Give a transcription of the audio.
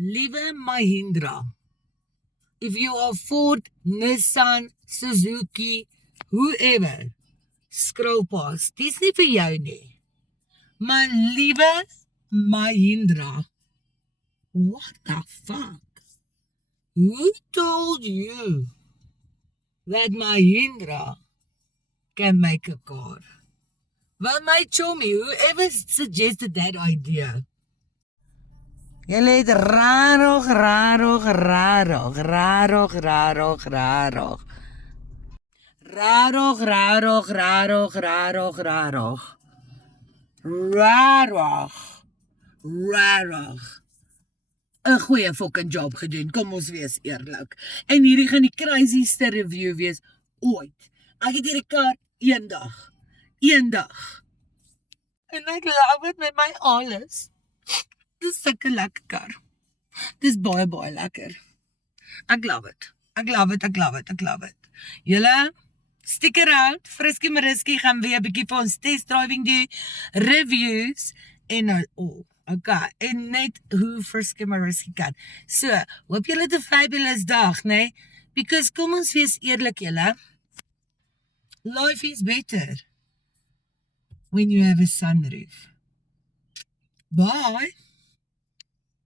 Liewe Mahindra, if you are Ford, Nissan, Suzuki, whoever, scroll past. Dis nie vir jou nie. My liewe Mahindra, what the fuck? Who told you that Mahindra can make a car? Well, my chommy, whoever suggested that idea. Julle het rarig. Rarig. 'n goeie fucking job gedoen, kom ons wees eerlik. En hierdie gaan die crazieste review wees ooit. Ek het hierdie kar eendag. En ek love dit met my alles. Dis sulke lekker kar. Dis baie lekker. Ek love it. Julle, stick around. Friskie Mariski gaan weer 'n bietjie vir ons test driving doen, reviews en okay, en net hoe Friskie Mariski kan. So, hoop julle het 'n fabulous dag, né? Because kom ons wees eerlik julle. Life is better when you have a sunroof. Bye.